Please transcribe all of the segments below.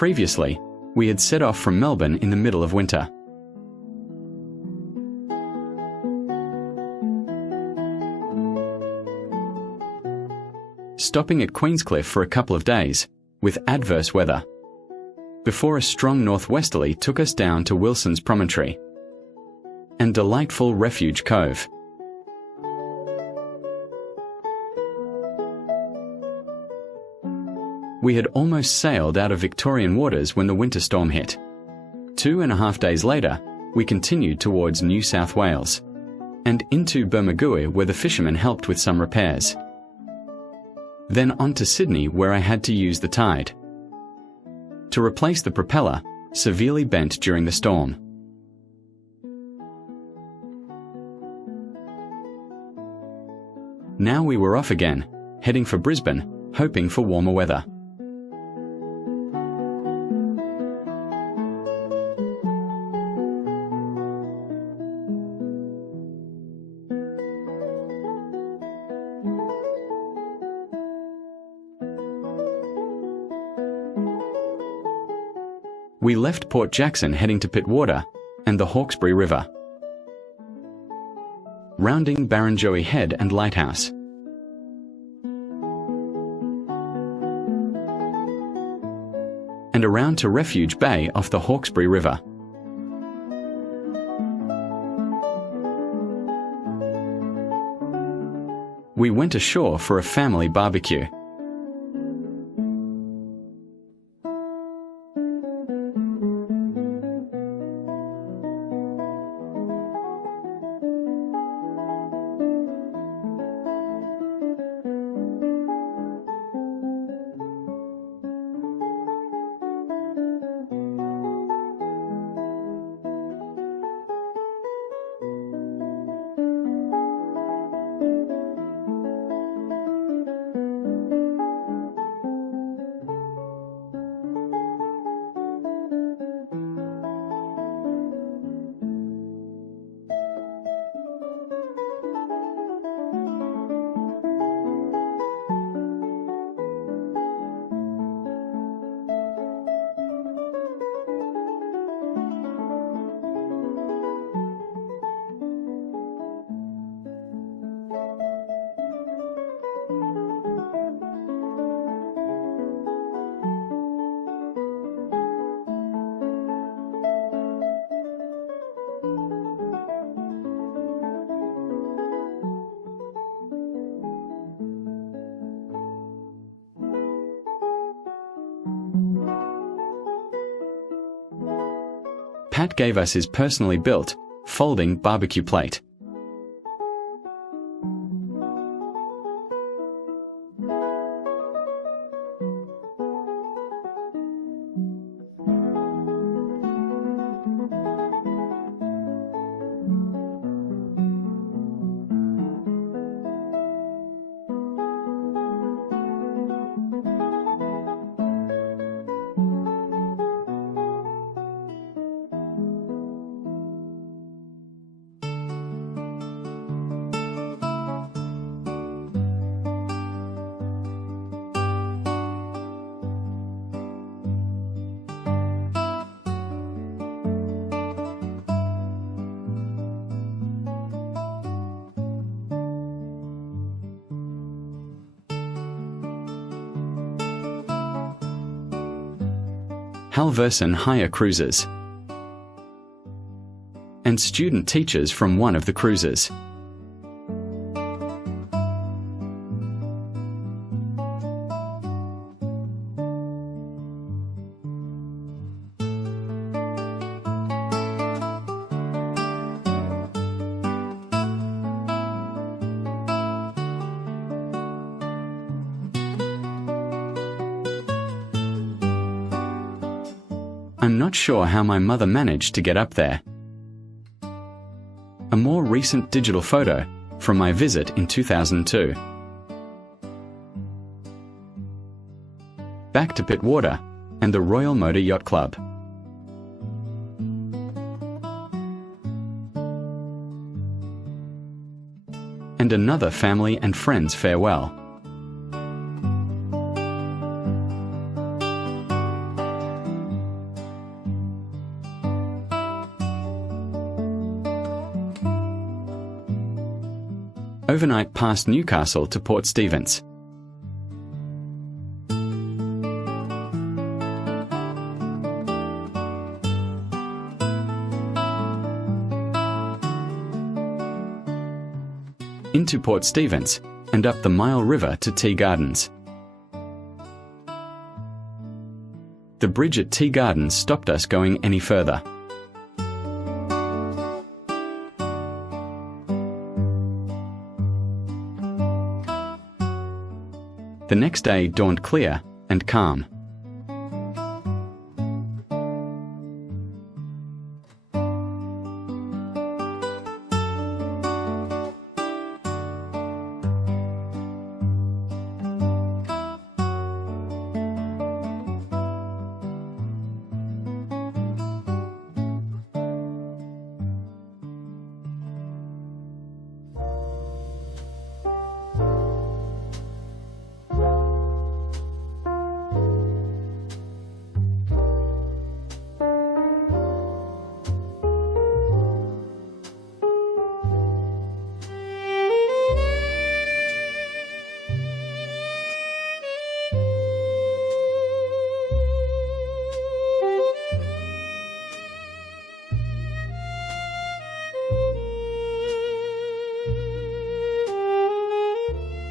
Previously, we had set off from Melbourne in the middle of winter. Stopping at Queenscliff for a couple of days, with adverse weather, before a strong northwesterly took us down to Wilson's Promontory and delightful Refuge Cove. We had almost sailed out of Victorian waters when the winter storm hit. 2.5 days later, we continued towards New South Wales and into Bermagui, where the fishermen helped with some repairs. Then on to Sydney, where I had to use the tide to replace the propeller, severely bent during the storm. Now we were off again, heading for Brisbane, hoping for warmer weather. We left Port Jackson heading to Pittwater and the Hawkesbury River, rounding Barrenjoey Head and Lighthouse. And around to Refuge Bay off the Hawkesbury River. We went ashore for a family barbecue. Pat gave us his personally built, folding barbecue plate. Halverson hire cruises and student teachers from one of the cruises. I'm not sure how my mother managed to get up there. A more recent digital photo from my visit in 2002. Back to Pittwater and the Royal Motor Yacht Club. And another family and friends farewell. overnight past Newcastle to Port Stephens. Into Port Stephens and up the Mile River to Tea Gardens. The bridge at Tea Gardens stopped us going any further. The next day dawned clear and calm.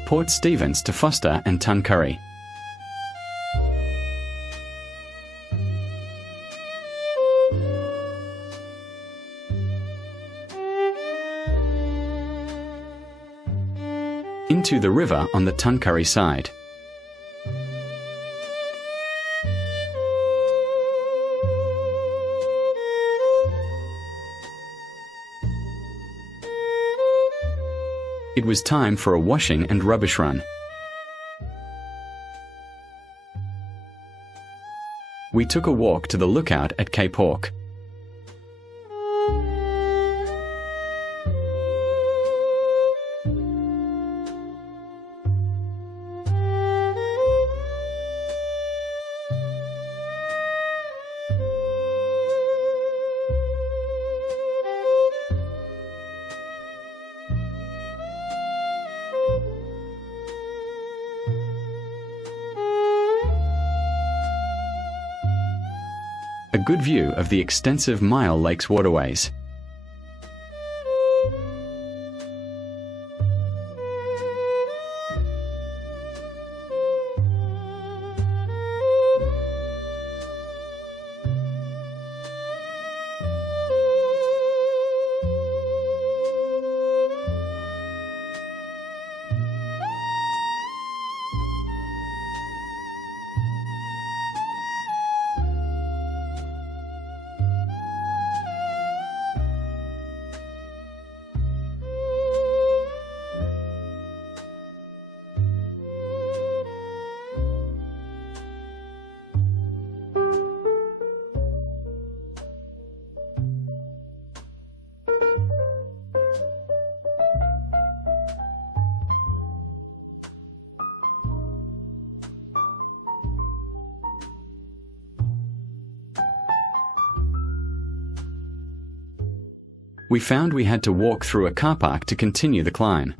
Port Stephens to Forster and Tuncurry. Into the river on the Tuncurry side. It was time for a washing and rubbish run. We took a walk to the lookout at Cape Hawke. A good view of the extensive Mile Lakes waterways. We found we had to walk through a car park to continue the climb.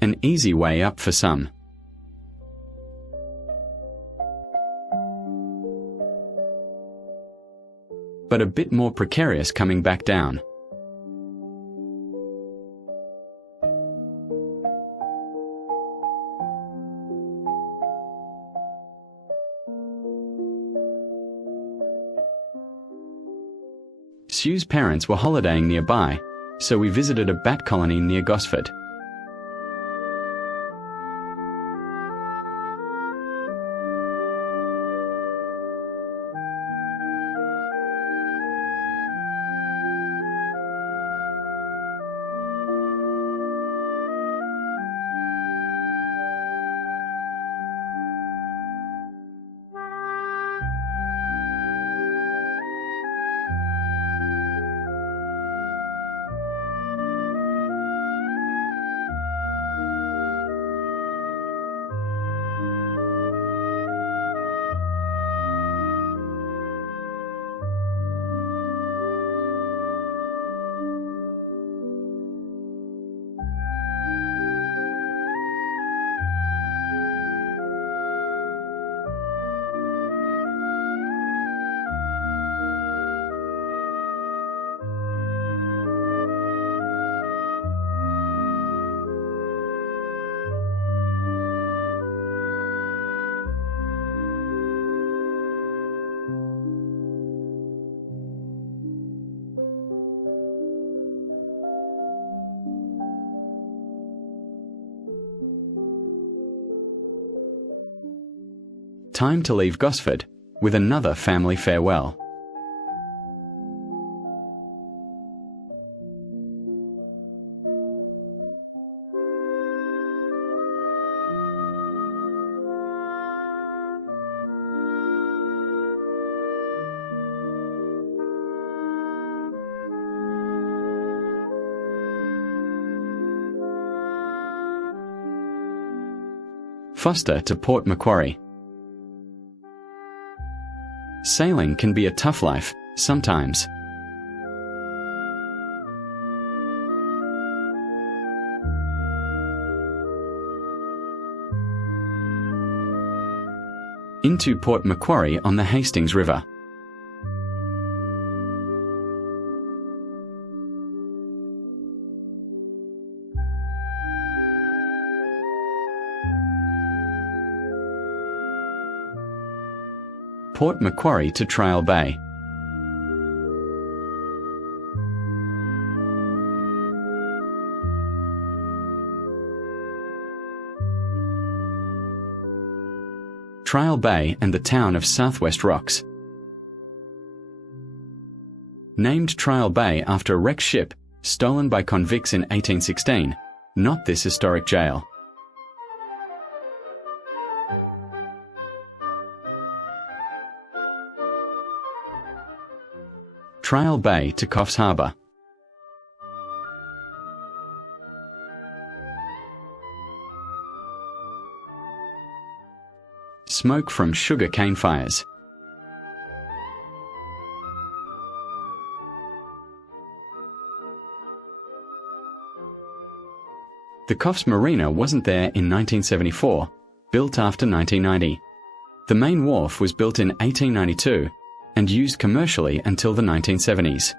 An easy way up for some. But a bit more precarious coming back down. Sue's parents were holidaying nearby, so we visited a bat colony near Gosford. Time to leave Gosford with another family farewell. Forster to Port Macquarie. Sailing can be a tough life, sometimes. Into Port Macquarie on the Hastings River. Port Macquarie to Trial Bay. Trial Bay and the town of Southwest Rocks. Named Trial Bay after a wrecked ship stolen by convicts in 1816, not this historic jail. Trial Bay to Coffs Harbour. Smoke from sugar cane fires. The Coffs Marina wasn't there in 1974, built after 1990. The main wharf was built in 1892 and used commercially until the 1970s.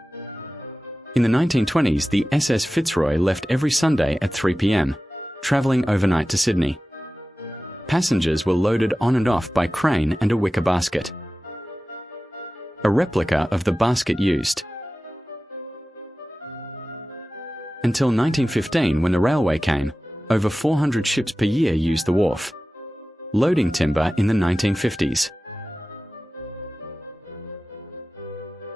In the 1920s, the SS Fitzroy left every Sunday at 3 p.m, travelling overnight to Sydney. Passengers were loaded on and off by crane and a wicker basket. A replica of the basket used. Until 1915, when the railway came, over 400 ships per year used the wharf. Loading timber in the 1950s.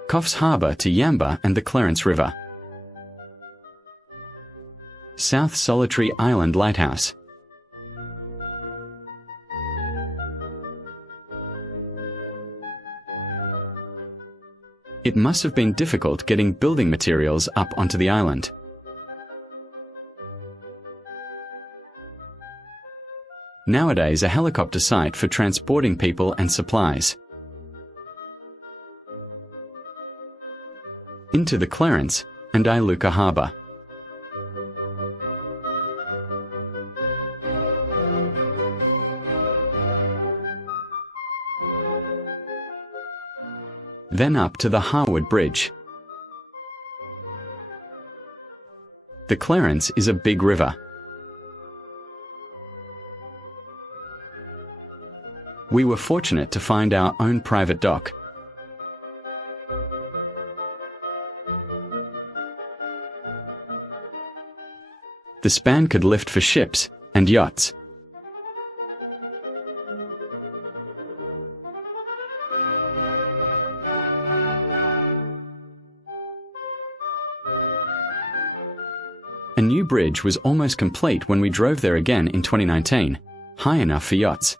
Coffs Harbour to Yamba and the Clarence River. South Solitary Island Lighthouse. It must have been difficult getting building materials up onto the island. Nowadays a helicopter site for transporting people and supplies. Into the Clarence and Iluka Harbour. Then up to the Harwood Bridge. The Clarence is a big river. We were fortunate to find our own private dock. The span could lift for ships and yachts. A new bridge was almost complete when we drove there again in 2019, high enough for yachts.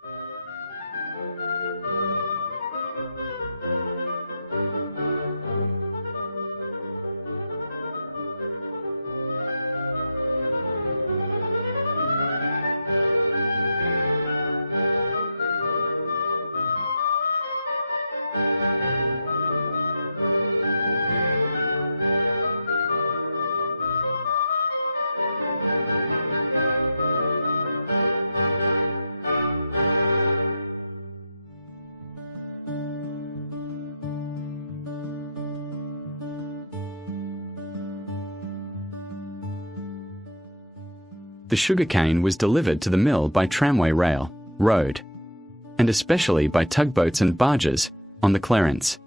The sugarcane was delivered to the mill by tramway rail, road, and especially by tugboats and barges on the Clarence.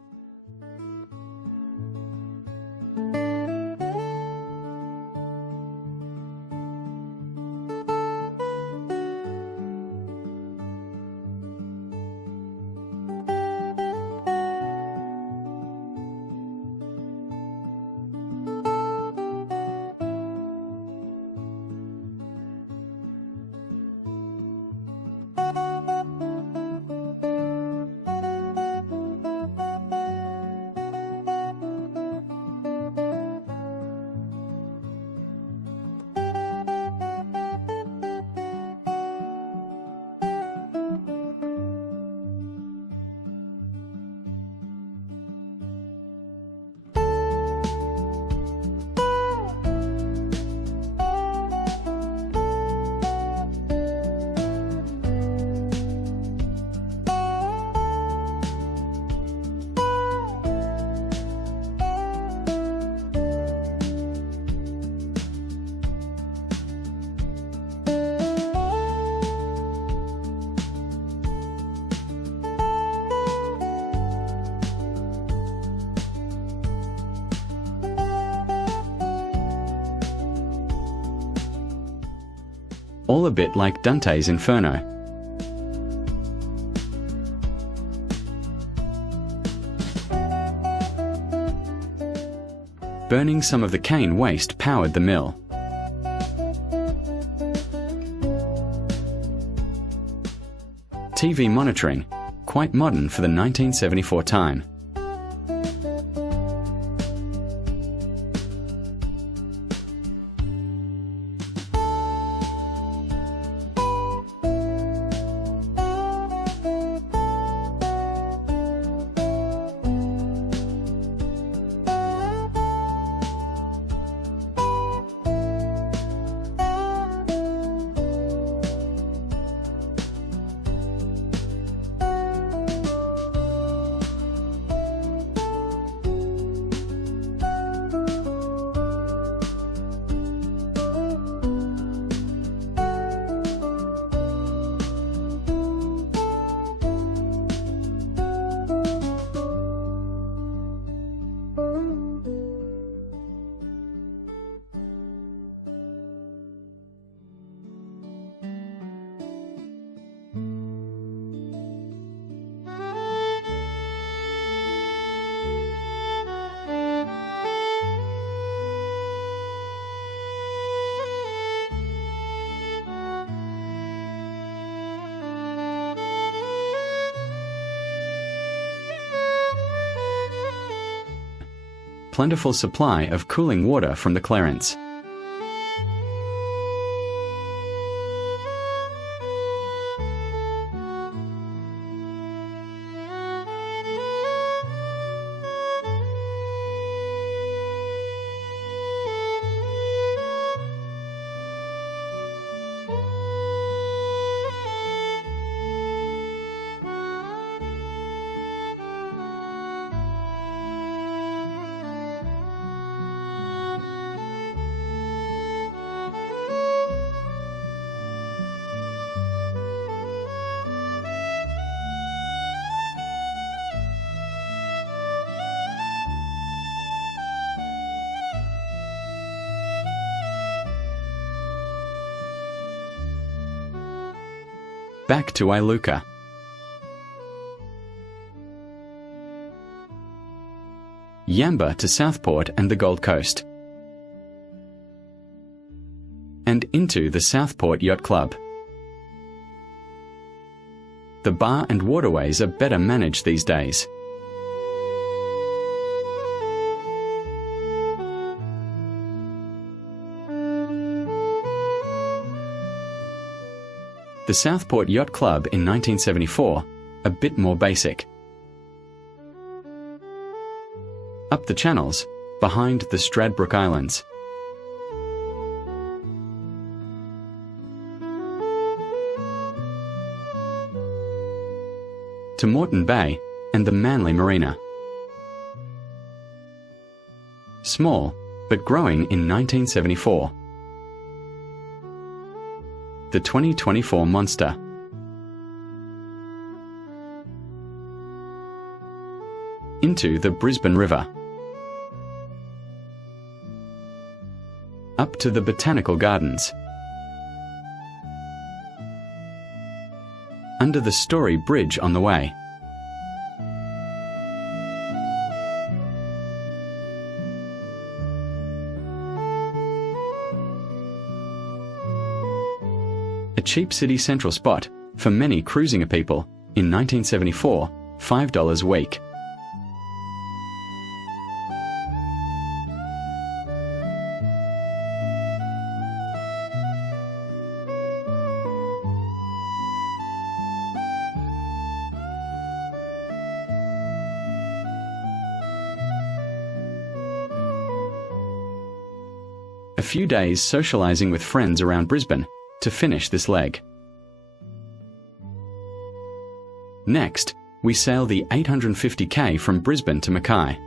All a bit like Dante's Inferno. Burning some of the cane waste powered the mill. TV monitoring, quite modern for the 1974 time. Plentiful supply of cooling water from the Clarence. back to Iluka. Yamba to Southport and the Gold Coast. And into the Southport Yacht Club. The bar and waterways are better managed these days. The Southport Yacht Club in 1974, a bit more basic. Up the channels, behind the Stradbroke Islands. To Moreton Bay and the Manly Marina. Small, but growing in 1974. The 2024 Monster. Into the Brisbane River. Up to the Botanical Gardens. Under the Story Bridge on the way. A cheap city central spot for many cruisinger people in 1974, $5 a week. A few days socialising with friends around Brisbane to finish this leg. Next, we sail the 850k from Brisbane to Mackay.